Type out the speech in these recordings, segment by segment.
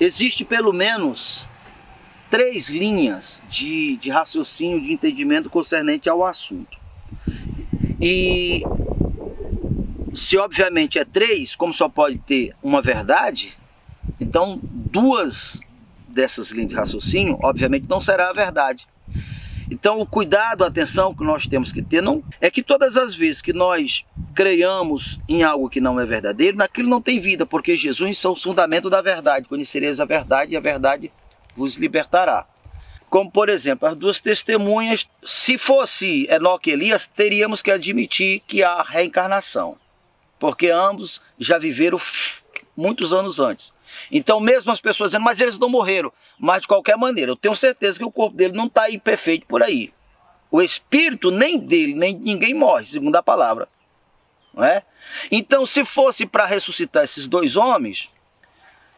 existe pelo menos 3 linhas de raciocínio, de entendimento concernente ao assunto. E se obviamente é 3, como só pode ter uma verdade, então 2 dessas linhas de raciocínio, obviamente, não será a verdade. Então o cuidado, a atenção que nós temos que ter não é que todas as vezes que nós creiamos em algo que não é verdadeiro, naquilo não tem vida, porque Jesus é o fundamento da verdade. Conhecereis a verdade e a verdade vos libertará. Como, por exemplo, as 2 testemunhas, se fosse Enoque e Elias, teríamos que admitir que há reencarnação, porque ambos já viveram muitos anos antes. Então, mesmo as pessoas dizendo, mas eles não morreram. Mas, de qualquer maneira, eu tenho certeza que o corpo dele não está aí perfeito por aí. O espírito nem dele, nem de ninguém morre, segundo a palavra. Não é? Então, se fosse para ressuscitar esses 2 homens,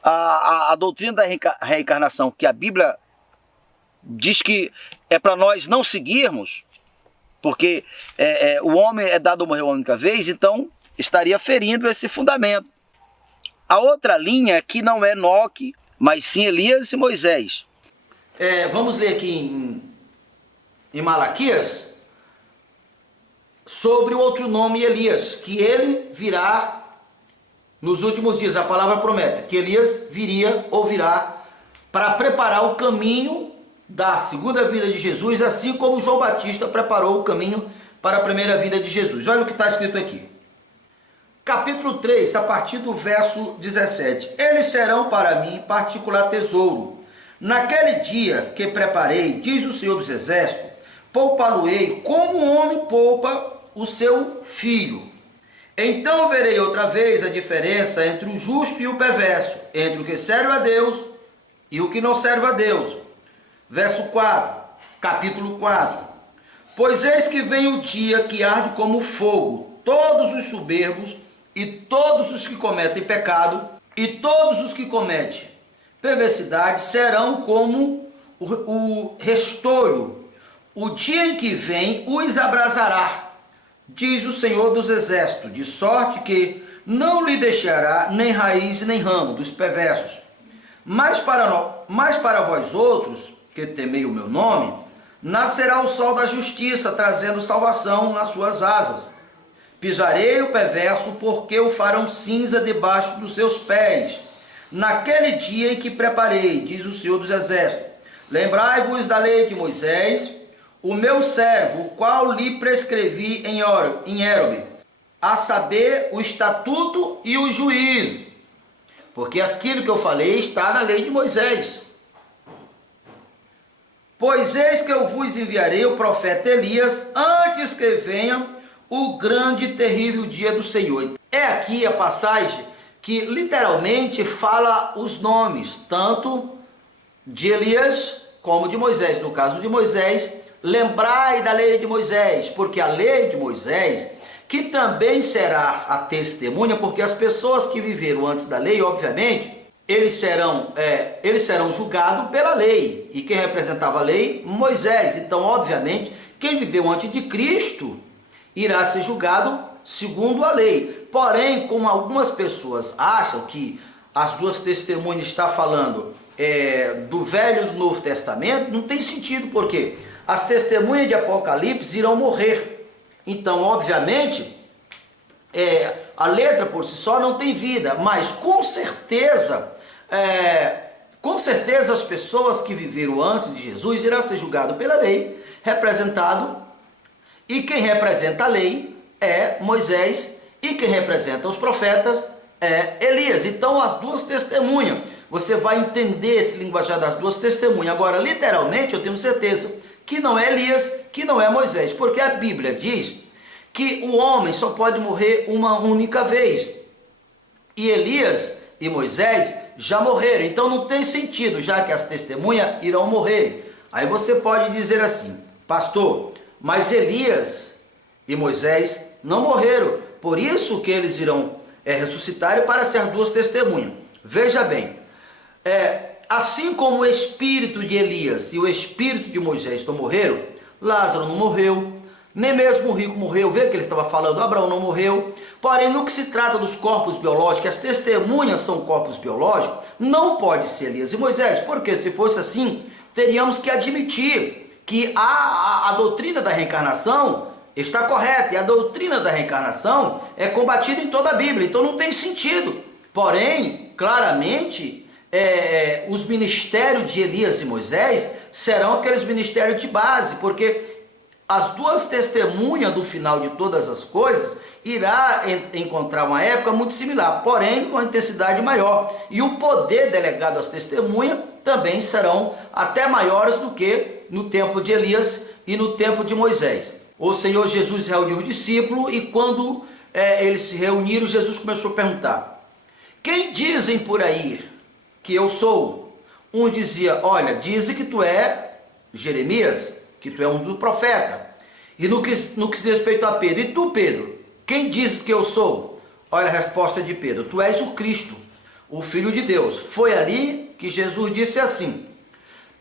a doutrina da reencarnação, que a Bíblia diz que é para nós não seguirmos, porque o homem é dado a morrer uma única vez, então estaria ferindo esse fundamento. A outra linha que não é Enoque, mas sim Elias e Moisés. Vamos ler aqui em Malaquias sobre o outro nome Elias, que ele virá nos últimos dias. A palavra promete que Elias viria ou virá para preparar o caminho da segunda vinda de Jesus, assim como João Batista preparou o caminho para a primeira vinda de Jesus. Olha o que está escrito aqui. Capítulo 3, a partir do verso 17. Eles serão para mim particular tesouro. Naquele dia que preparei, diz o Senhor dos Exércitos, poupá-lo-ei como um homem poupa o seu filho. Então verei outra vez a diferença entre o justo e o perverso, entre o que serve a Deus e o que não serve a Deus. Verso 4, capítulo 4. Pois eis que vem o dia que arde como fogo, todos os soberbos e todos os que cometem pecado e todos os que cometem perversidade serão como o restolho. O dia em que vem os abrasará, diz o Senhor dos Exércitos, de sorte que não lhe deixará nem raiz nem ramo dos perversos. Mas para vós outros, que temei o meu nome, nascerá o sol da justiça, trazendo salvação nas suas asas. Pisarei o perverso, porque o farão cinza debaixo dos seus pés. Naquele dia em que preparei, diz o Senhor dos Exércitos, lembrai-vos da lei de Moisés, o meu servo, o qual lhe prescrevi em Horebe, a saber, o estatuto e o juízo. Porque aquilo que eu falei está na lei de Moisés. Pois eis que eu vos enviarei o profeta Elias, antes que venha o grande e terrível dia do Senhor. É aqui a passagem que literalmente fala os nomes, tanto de Elias como de Moisés. No caso de Moisés, lembrai da lei de Moisés, porque a lei de Moisés, que também será a testemunha, porque as pessoas que viveram antes da lei, obviamente, eles serão julgados pela lei. E quem representava a lei? Moisés. Então, obviamente, quem viveu antes de Cristo irá ser julgado segundo a lei. Porém, como algumas pessoas acham que as 2 testemunhas estão falando do Velho e do Novo Testamento, não tem sentido, porque as testemunhas de Apocalipse irão morrer. Então, obviamente, a letra por si só não tem vida, mas com certeza as pessoas que viveram antes de Jesus irão ser julgadas pela lei, representado. E quem representa a lei é Moisés, e quem representa os profetas é Elias. Então, as 2 testemunhas, você vai entender esse linguajar das 2 testemunhas. Agora, literalmente, eu tenho certeza que não é Elias, que não é Moisés, porque a Bíblia diz que o homem só pode morrer uma única vez. E Elias e Moisés já morreram, então não tem sentido, já que as testemunhas irão morrer. Aí você pode dizer assim, pastor, mas Elias e Moisés não morreram, por isso que eles irão ressuscitar para ser 2 testemunhas. Veja bem, assim como o espírito de Elias e o espírito de Moisés não morreram, Lázaro não morreu, nem mesmo o rico morreu. Vê que ele estava falando, Abraão não morreu. Porém, no que se trata dos corpos biológicos, as testemunhas são corpos biológicos, não pode ser Elias e Moisés, porque se fosse assim, teríamos que admitir que a doutrina da reencarnação está correta, e a doutrina da reencarnação é combatida em toda a Bíblia, então não tem sentido. Porém, claramente, os ministérios de Elias e Moisés serão aqueles ministérios de base, porque as duas testemunhas do final de todas as coisas irá encontrar uma época muito similar, porém com uma intensidade maior. E o poder delegado às testemunhas também serão até maiores do que no tempo de Elias e no tempo de Moisés. O Senhor Jesus reuniu os discípulos e quando eles se reuniram, Jesus começou a perguntar: quem dizem por aí que eu sou? Um dizia: olha, dizem que tu é Jeremias, que tu é um dos profetas. E no que se diz respeito a Pedro: e tu, Pedro, quem dizes que eu sou? Olha a resposta de Pedro: tu és o Cristo, o Filho de Deus. Foi ali que Jesus disse assim: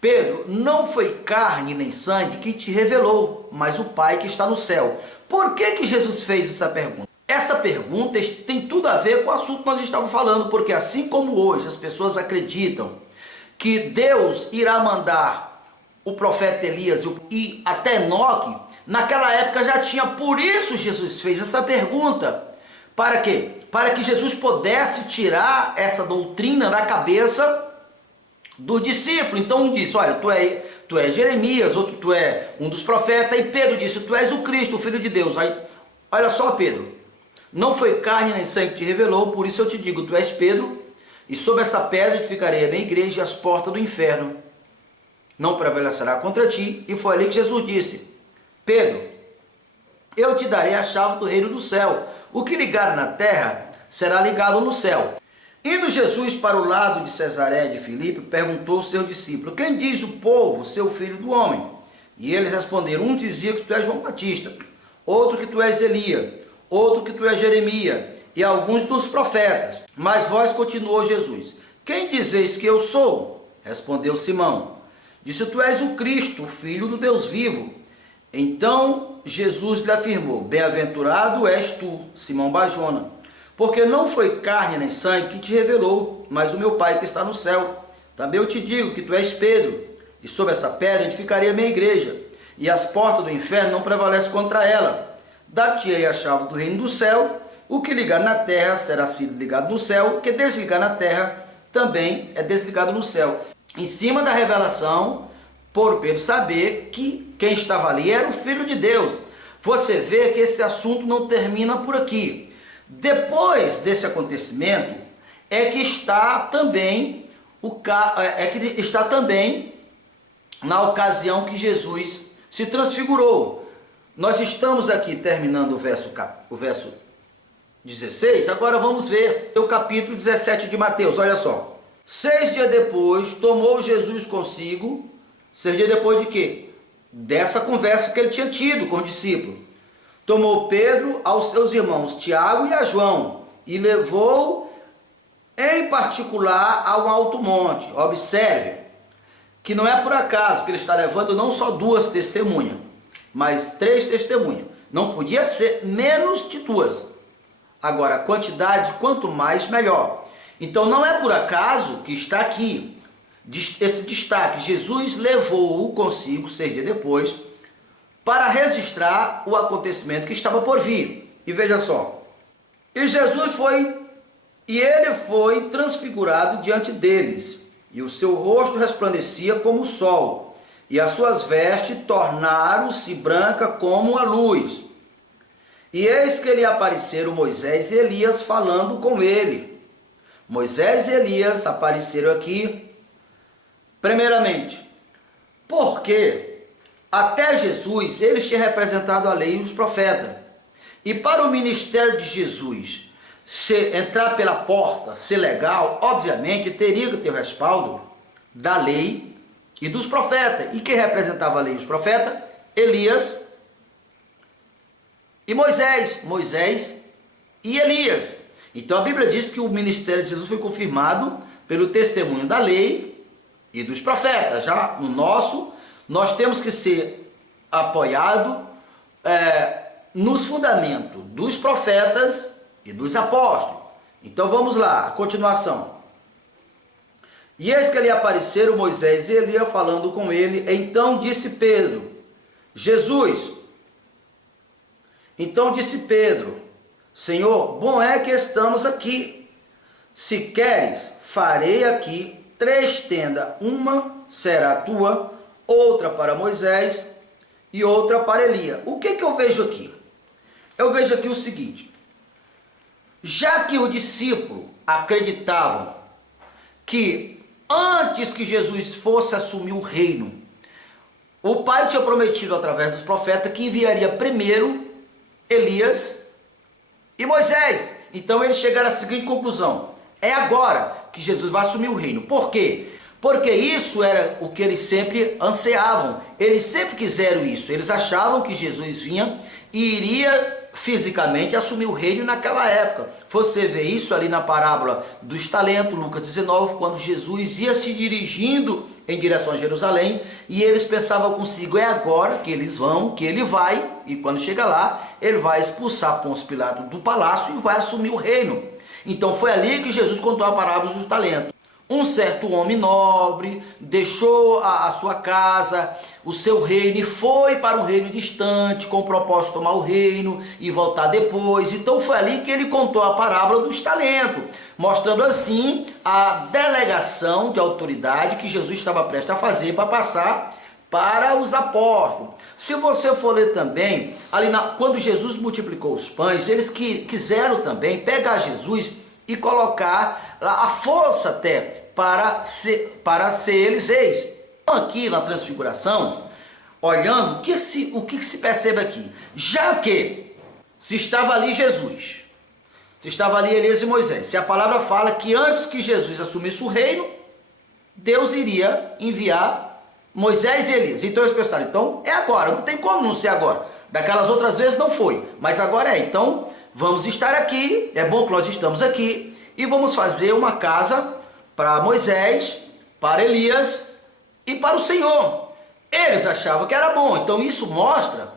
Pedro, não foi carne nem sangue que te revelou, mas o Pai que está no céu. Por que Jesus fez essa pergunta? Essa pergunta tem tudo a ver com o assunto que nós estávamos falando, porque assim como hoje as pessoas acreditam que Deus irá mandar o profeta Elias e até Enoque, naquela época já tinha, por isso Jesus fez essa pergunta. Para quê? Para que Jesus pudesse tirar essa doutrina da cabeça do discípulo. Então um disse: olha, tu é Jeremias, outro tu é um dos profetas, e Pedro disse: tu és o Cristo, o Filho de Deus. Aí, olha só, Pedro, não foi carne nem sangue que te revelou, por isso eu te digo, tu és Pedro, e sobre essa pedra edificarei a minha igreja, e as portas do inferno não prevalecerá contra ti. E foi ali que Jesus disse: Pedro, eu te darei a chave do reino do céu. O que ligar na terra será ligado no céu. Indo Jesus para o lado de Cesaré de Filipe, perguntou ao seu discípulo: quem diz o povo ser filho do homem? E eles responderam: um dizia que tu és João Batista, outro que tu és Elias, outro que tu és Jeremias, e alguns dos profetas. Mas vós, continuou Jesus, quem dizeis que eu sou? Respondeu Simão. Disse: tu és o Cristo, o Filho do Deus vivo. Então Jesus lhe afirmou: bem-aventurado és tu, Simão Barjona, porque não foi carne nem sangue que te revelou, mas o meu Pai que está no céu. Também eu te digo que tu és Pedro, e sobre essa pedra edificarei a minha igreja, e as portas do inferno não prevalecem contra ela. Dar-te-ei a chave do reino do céu. O que ligar na terra será sido ligado no céu, o que desligar na terra também é desligado no céu. Em cima da revelação, por Pedro saber que quem estava ali era o Filho de Deus. Você vê que esse assunto não termina por aqui. Depois desse acontecimento é que está também na ocasião que Jesus se transfigurou. Nós estamos aqui terminando o verso 16, agora vamos ver o capítulo 17 de Mateus. Olha só: 6 dias depois tomou Jesus consigo. 6 dias depois de quê? Dessa conversa que ele tinha tido com os discípulos. Tomou Pedro aos seus irmãos Tiago e a João e levou em particular a um alto monte. Observe que não é por acaso que ele está levando não só 2 testemunhas, mas 3 testemunhas. Não podia ser menos de 2. Agora, a quantidade, quanto mais, melhor. Então não é por acaso que está aqui esse destaque: Jesus levou-o consigo 6 dias depois, para registrar o acontecimento que estava por vir. E veja só: e Jesus foi transfigurado diante deles, e o seu rosto resplandecia como o sol, e as suas vestes tornaram-se brancas como a luz. E eis que lhe apareceram Moisés e Elias falando com ele. Moisés e Elias apareceram aqui, primeiramente, porque até Jesus eles tinham representado a lei e os profetas. E para o ministério de Jesus entrar pela porta, ser legal, obviamente teria que ter o respaldo da lei e dos profetas. E quem representava a lei e os profetas? Elias e Moisés. Moisés e Elias. Então a Bíblia diz que o ministério de Jesus foi confirmado pelo testemunho da lei e dos profetas. Já no nosso, nós temos que ser apoiado nos fundamentos dos profetas e dos apóstolos. Então vamos lá, a continuação. E eis que lhe apareceram Moisés e Elias falando com ele. Então disse Pedro, Senhor, bom é que estamos aqui. Se queres, farei aqui 3 tendas, uma será tua, outra para Moisés e outra para Elias. O que eu vejo aqui? Eu vejo aqui o seguinte: já que os discípulos acreditavam que antes que Jesus fosse assumir o reino, o Pai tinha prometido através dos profetas que enviaria primeiro Elias e Moisés. Então eles chegaram à seguinte conclusão: é agora que Jesus vai assumir o reino. Por quê? Porque isso era o que eles sempre ansiavam. Eles sempre quiseram isso. Eles achavam que Jesus vinha e iria fisicamente assumir o reino naquela época. Você vê isso ali na parábola dos talentos, Lucas 19, quando Jesus ia se dirigindo em direção a Jerusalém, e eles pensavam consigo: é agora que eles vão, que ele vai, e quando chega lá, ele vai expulsar Pôncio Pilato do palácio e vai assumir o reino. Então foi ali que Jesus contou a parábola dos talentos. Um certo homem nobre deixou a sua casa, o seu reino, e foi para um reino distante com o propósito de tomar o reino e voltar depois. Então foi ali que ele contou a parábola dos talentos, mostrando assim a delegação de autoridade que Jesus estava prestes a fazer para passar para os apóstolos. Se você for ler também, ali quando Jesus multiplicou os pães, eles quiseram também pegar Jesus e colocar a força até para ser eles reis. Aqui na transfiguração, olhando, o que se percebe aqui? Já que se estava ali Jesus, se estava ali Elias e Moisés, se a palavra fala que antes que Jesus assumisse o reino, Deus iria enviar Moisés e Elias. Então eles pensaram: então é agora, não tem como não ser agora. Daquelas outras vezes não foi, mas agora é. Então vamos estar aqui, é bom que nós estamos aqui, e vamos fazer uma casa para Moisés, para Elias e para o Senhor. Eles achavam que era bom. Então isso mostra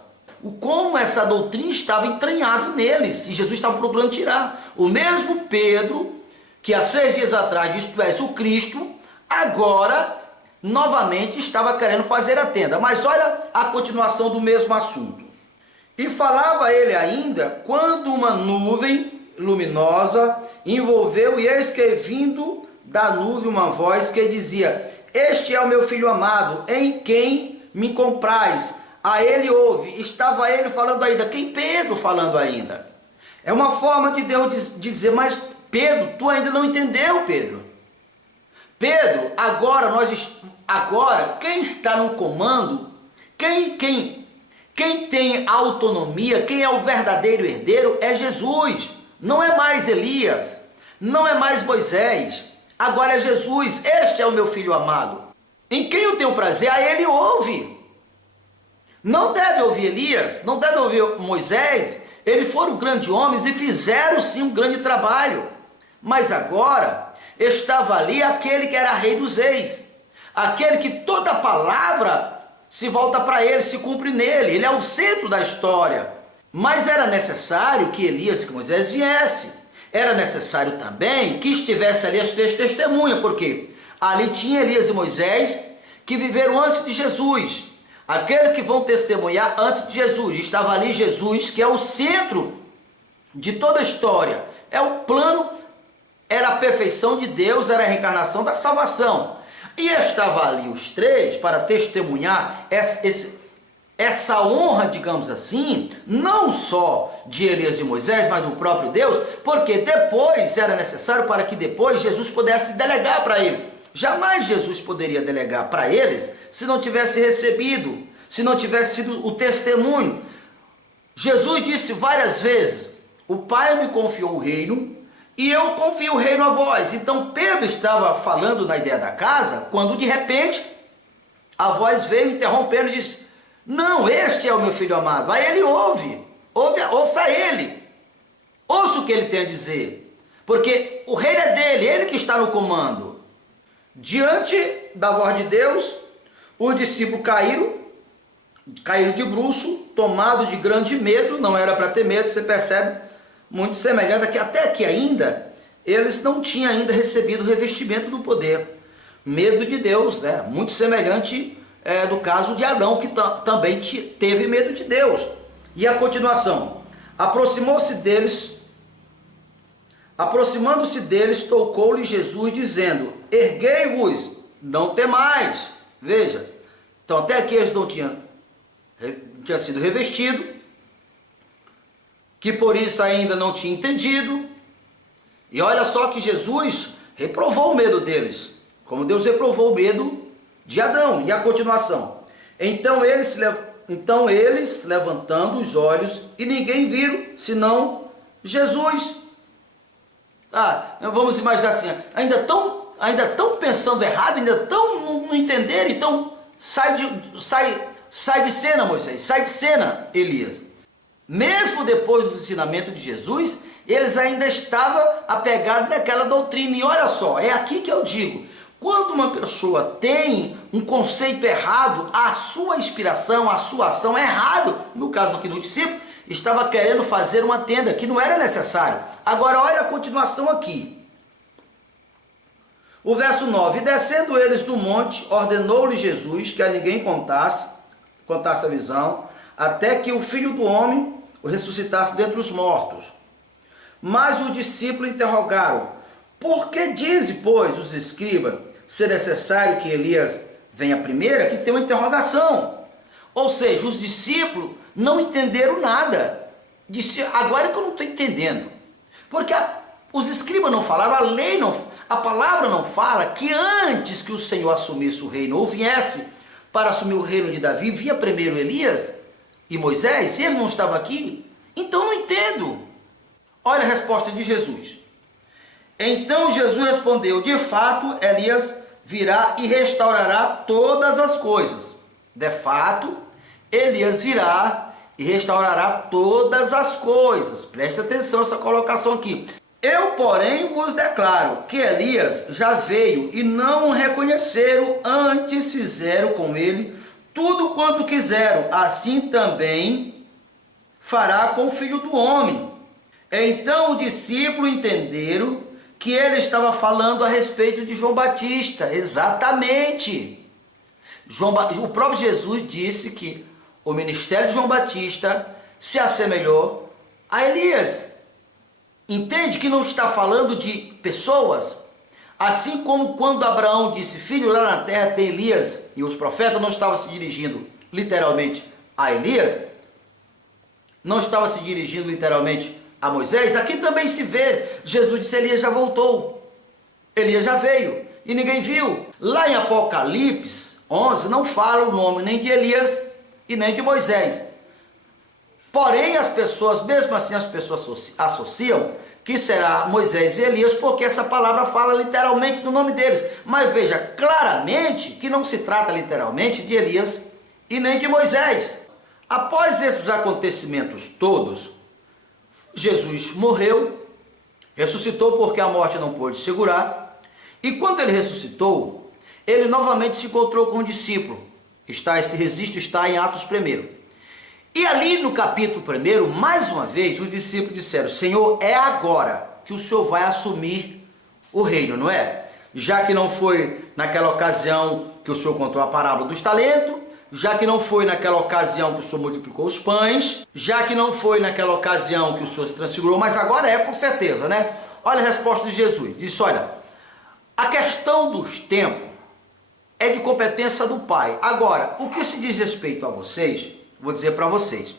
como essa doutrina estava entranhada neles, e Jesus estava procurando tirar. O mesmo Pedro, que há 6 dias atrás disse: tu és o Cristo, agora novamente estava querendo fazer a tenda. Mas olha a continuação do mesmo assunto. E falava ele ainda, quando uma nuvem luminosa envolveu, e eis que vindo da nuvem uma voz que dizia: este é o meu filho amado, em quem me comprais. A ele ouve. Estava ele falando ainda. Quem? Pedro falando ainda. É uma forma de Deus dizer: mas Pedro, tu ainda não entendeu, Pedro. Pedro, agora quem está no comando, quem tem autonomia, quem é o verdadeiro herdeiro é Jesus. Não é mais Elias, não é mais Moisés, agora é Jesus. Este é o meu filho amado, em quem eu tenho prazer, a ele ouve. Não deve ouvir Elias, não deve ouvir Moisés. Eles foram grandes homens e fizeram sim um grande trabalho. Mas agora estava ali aquele que era rei dos reis, aquele que toda palavra se volta para ele, se cumpre nele. Ele é o centro da história. Mas era necessário que Elias e que Moisés viessem. Era necessário também que estivesse ali as 3 testemunhas, porque ali tinha Elias e Moisés que viveram antes de Jesus, aqueles que vão testemunhar antes de Jesus. Estava ali Jesus, que é o centro de toda a história, é o plano, era a perfeição de Deus, era a reencarnação da salvação. E estava ali os 3 para testemunhar essa honra, digamos assim, não só de Elias e Moisés, mas do próprio Deus, porque depois era necessário para que depois Jesus pudesse delegar para eles. Jamais Jesus poderia delegar para eles se não tivesse recebido, se não tivesse sido o testemunho. Jesus disse várias vezes: o Pai me confiou o reino e eu confio o reino a vós. Então Pedro estava falando na ideia da casa, quando de repente a voz veio interrompendo e disse: não, este é o meu filho amado. Aí ele ouça ele, ouça o que ele tem a dizer, porque o reino é dele, ele que está no comando. Diante da voz de Deus, os discípulos caíram de bruço tomado de grande medo, não era para ter medo, você percebe, muito semelhante aqui, até que ainda, eles não tinham ainda recebido o revestimento do poder. Medo de Deus, né? Muito semelhante do caso de Adão, que também teve medo de Deus. E a continuação, aproximando-se deles, tocou-lhe Jesus, dizendo, erguei-vos, não temais. Veja, então até aqui eles não tinham sido revestido, que por isso ainda não tinha entendido. E olha só que Jesus reprovou o medo deles, como Deus reprovou o medo de Adão. E a continuação, então eles levantando os olhos, e ninguém viram senão Jesus. Vamos imaginar assim, ainda tão pensando errado, ainda tão não entenderam, então sai de cena, Moisés, sai de cena, Elias. Mesmo depois do ensinamento de Jesus, eles ainda estavam apegados naquela doutrina. E olha só, é aqui que eu digo, quando uma pessoa tem um conceito errado, a sua inspiração, a sua ação é errado. No caso aqui do discípulo, estava querendo fazer uma tenda que não era necessário. Agora olha a continuação aqui. O verso 9, e descendo eles do monte, ordenou-lhe Jesus que a ninguém contasse a visão, até que o Filho do Homem o ressuscitasse dentre os mortos. Mas os discípulos interrogaram, por que dize, pois, os escribas, ser necessário que Elias venha primeiro? Aqui tem uma interrogação. Ou seja, os discípulos não entenderam nada. Disse, agora é que eu não estou entendendo. Porque os escribas não falaram, a palavra não fala que antes que o Senhor assumisse o reino, ou viesse para assumir o reino de Davi, via primeiro Elias e Moisés, e ele não estava aqui. Então não entendo. Olha a resposta de Jesus. Então Jesus respondeu, de fato, Elias virá e restaurará todas as coisas. De fato, Elias virá e restaurará todas as coisas. Preste atenção a essa colocação aqui. Eu, porém, vos declaro que Elias já veio e não o reconheceram, antes fizeram com ele tudo quanto quiseram. Assim também fará com o Filho do Homem. Então os discípulos entenderam que ele estava falando a respeito de João Batista. Exatamente. O próprio Jesus disse que o ministério de João Batista se assemelhou a Elias. Entende que não está falando de pessoas? Assim como quando Abraão disse, filho, lá na terra tem Elias, e os profetas não estavam se dirigindo literalmente a Elias, não estava se dirigindo literalmente a Moisés, aqui também se vê, Jesus disse, Elias já voltou, Elias já veio, e ninguém viu. Lá em Apocalipse 11, não fala o nome nem de Elias e nem de Moisés. Porém, as pessoas, mesmo assim, as pessoas associam que será Moisés e Elias, porque essa palavra fala literalmente do nome deles. Mas veja claramente que não se trata literalmente de Elias e nem de Moisés. Após esses acontecimentos todos, Jesus morreu, ressuscitou porque a morte não pôde segurar, e quando ele ressuscitou, ele novamente se encontrou com o discípulo. Esse registro está em Atos 1. E ali no capítulo 1, mais uma vez, os discípulos disseram, Senhor, é agora que o Senhor vai assumir o reino, não é? Já que não foi naquela ocasião que o Senhor contou a parábola dos talentos, já que não foi naquela ocasião que o Senhor multiplicou os pães, já que não foi naquela ocasião que o Senhor se transfigurou, mas agora é com certeza, né? Olha a resposta de Jesus, disse, olha, a questão dos tempos é de competência do Pai. Agora, o que se diz respeito a vocês, vou dizer para vocês,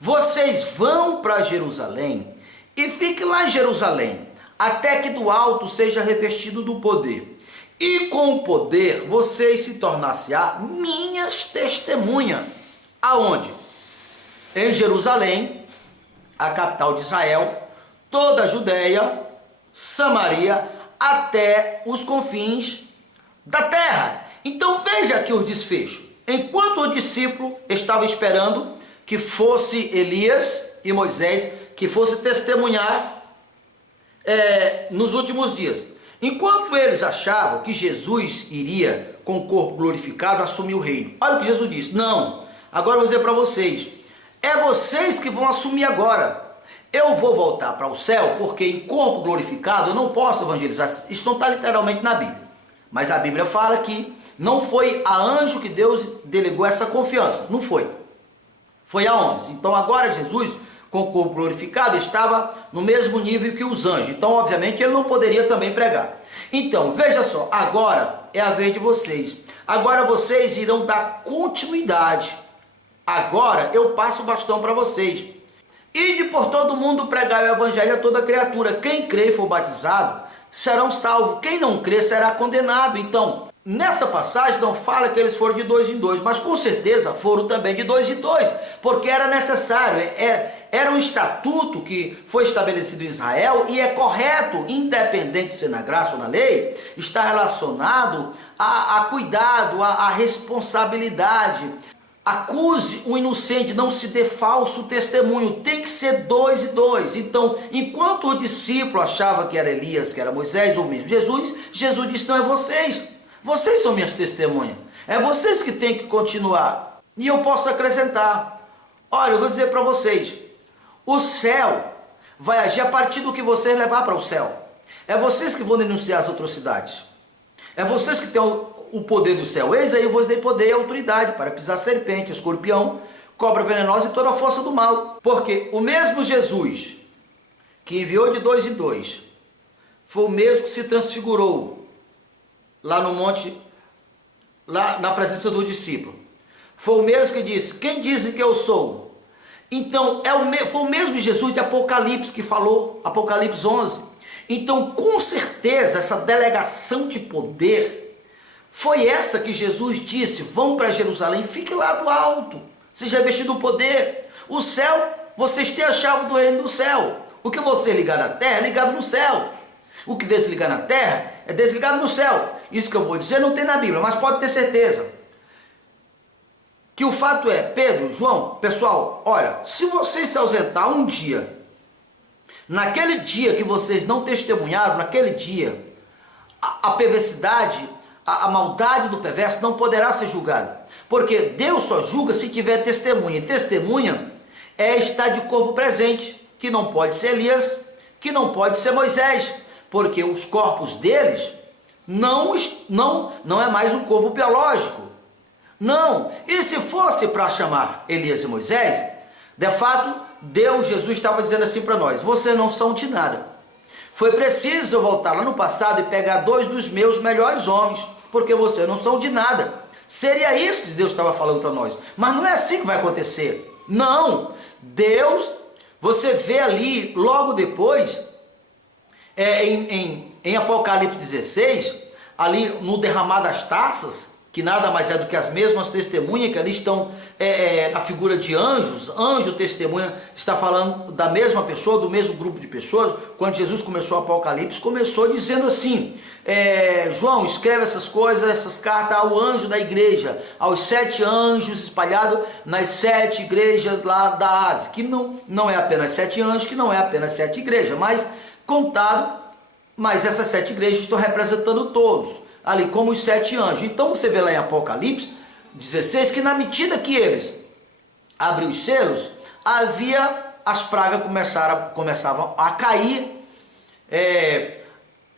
vocês vão para Jerusalém e fiquem lá em Jerusalém, até que do alto seja revestido do poder. E com o poder vocês se tornar-se-á minhas testemunhas. Aonde? Em Jerusalém, a capital de Israel, toda a Judéia, Samaria, até os confins da terra. Então veja aqui os desfechos. Enquanto o discípulo estava esperando que fosse Elias e Moisés, que fosse testemunhar nos últimos dias. Enquanto eles achavam que Jesus iria, com o corpo glorificado, assumir o reino. Olha o que Jesus disse. Não, agora eu vou dizer para vocês. É vocês que vão assumir agora. Eu vou voltar para o céu, porque em corpo glorificado eu não posso evangelizar. Isso não está literalmente na Bíblia. Mas a Bíblia fala que não foi a anjo que Deus delegou essa confiança. Não foi. Foi a homens. Então agora Jesus, com o corpo glorificado, estava no mesmo nível que os anjos. Então, obviamente, ele não poderia também pregar. Então, veja só, agora é a vez de vocês. Agora vocês irão dar continuidade. Agora eu passo o bastão para vocês. Ide por todo mundo pregar o evangelho a toda criatura. Quem crê e for batizado serão salvos. Quem não crê será condenado. Então, nessa passagem não fala que eles foram de 2 em 2, mas com certeza foram também de 2 em 2, porque era necessário, era um estatuto que foi estabelecido em Israel e é correto, independente de ser na graça ou na lei, está relacionado a cuidado, a responsabilidade. Acuse o inocente, não se dê falso testemunho, tem que ser 2 e 2. Então, enquanto o discípulo achava que era Elias, que era Moisés ou mesmo Jesus, Jesus disse: não, é vocês são minhas testemunhas, é vocês que têm que continuar. E eu posso acrescentar, olha, eu vou dizer para vocês, o céu vai agir a partir do que vocês levar para o céu. É vocês que vão denunciar as atrocidades, é vocês que têm o poder do céu. Eis aí eu vos dei poder e autoridade para pisar serpente, escorpião, cobra venenosa e toda a força do mal. Porque o mesmo Jesus que enviou de 2 em 2 foi o mesmo que se transfigurou lá no monte, lá na presença do discípulo. Foi o mesmo que disse: quem dizem que eu sou? Então foi o mesmo Jesus de Apocalipse que falou, Apocalipse 11. Então, com certeza, essa delegação de poder foi essa que Jesus disse: vão para Jerusalém, fique lá do alto, seja vestido do poder. O céu, vocês têm a chave do reino do céu. O que você ligar na terra é ligado no céu. O que desligar na terra é desligado no céu. Isso que eu vou dizer não tem na Bíblia, mas pode ter certeza que o fato é, Pedro, João, pessoal, olha, se vocês se ausentar um dia, naquele dia que vocês não testemunharam, naquele dia, a perversidade, a maldade do perverso não poderá ser julgada. Porque Deus só julga se tiver testemunha. E testemunha é estar de corpo presente, que não pode ser Elias, que não pode ser Moisés, porque os corpos deles não é mais um corpo biológico. Não. E se fosse para chamar Elias e Moisés, de fato, Deus, Jesus estava dizendo assim para nós: vocês não são de nada. Foi preciso eu voltar lá no passado e pegar 2 dos meus melhores homens, porque vocês não são de nada. Seria isso que Deus estava falando para nós. Mas não é assim que vai acontecer. Não. Deus, você vê ali, logo depois, em Apocalipse 16, ali no derramar das taças, que nada mais é do que as mesmas testemunhas, que ali estão na figura de anjos. Anjo, testemunha, está falando da mesma pessoa, do mesmo grupo de pessoas. Quando Jesus começou o Apocalipse, começou dizendo assim: João, escreve essas coisas, essas cartas ao anjo da igreja, aos 7 anjos espalhados nas 7 igrejas lá da Ásia, que não é apenas 7 anjos, que não é apenas 7 igrejas, mas contado, mas essas 7 igrejas estão representando todos ali como os 7 anjos. Então você vê lá em Apocalipse 16 que na medida que eles abriam os selos, as pragas começavam a cair,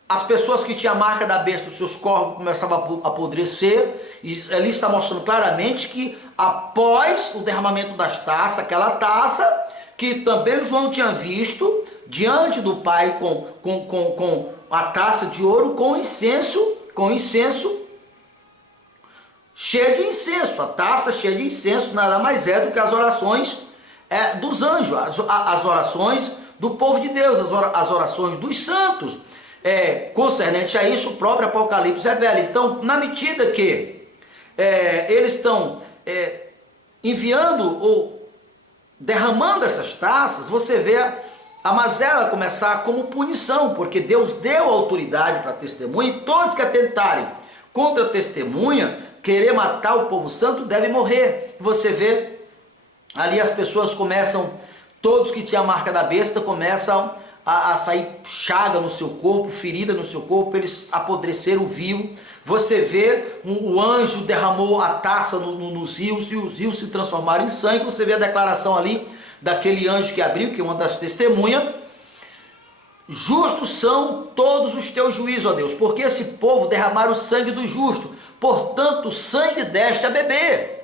as pessoas que tinham a marca da besta, os seus corpos começavam a apodrecer, e ali está mostrando claramente que após o derramamento das taças, aquela taça que também João tinha visto diante do Pai com a taça de ouro com incenso, cheia de incenso. A taça cheia de incenso nada mais é do que as orações dos anjos, as orações do povo de Deus, as orações dos santos. Concernente a isso, o próprio Apocalipse revela. Então, na medida que eles estão enviando ou derramando essas taças, você vê a mazela começar como punição, porque Deus deu autoridade para testemunha, e todos que atentarem contra a testemunha, querer matar o povo santo, devem morrer. Você vê ali as pessoas começam, todos que tinham a marca da besta começam a sair chaga no seu corpo, ferida no seu corpo, eles apodreceram vivo. Você vê o anjo derramou a taça nos rios e os rios se transformaram em sangue. Você vê a declaração ali daquele anjo que abriu, que é uma das testemunhas. Justos são todos os teus juízos, ó Deus, porque esse povo derramaram o sangue do justo, portanto o sangue deste a beber.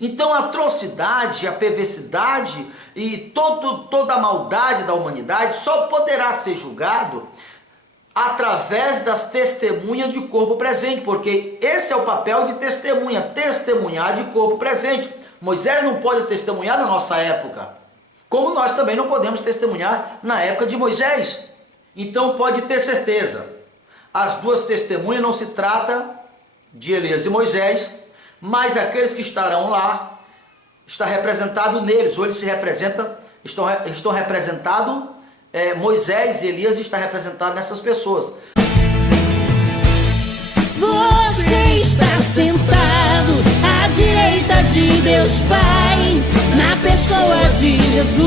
Então a atrocidade, a perversidade e toda a maldade da humanidade só poderá ser julgado através das testemunhas de corpo presente, porque esse é o papel de testemunha, testemunhar de corpo presente. Moisés não pode testemunhar na nossa época, como nós também não podemos testemunhar na época de Moisés. Então pode ter certeza, as duas testemunhas não se trata de Elias e Moisés, mas aqueles que estarão lá, está representado neles, ou eles se representam, estão representados, Moisés e Elias está representado nessas pessoas. Você está sentado à direita de Deus Pai, na pessoa de Jesus,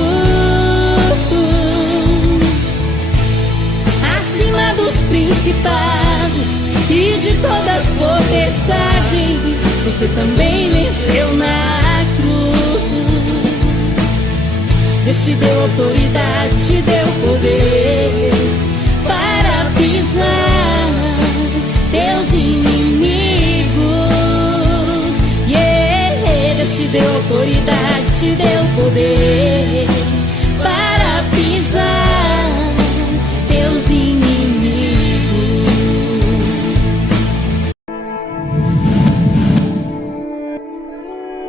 acima dos principados e de todas as potestades, você também venceu na cruz. Deus te deu autoridade, te deu poder para pisar teus inimigos. Deus te deu autoridade, te deu poder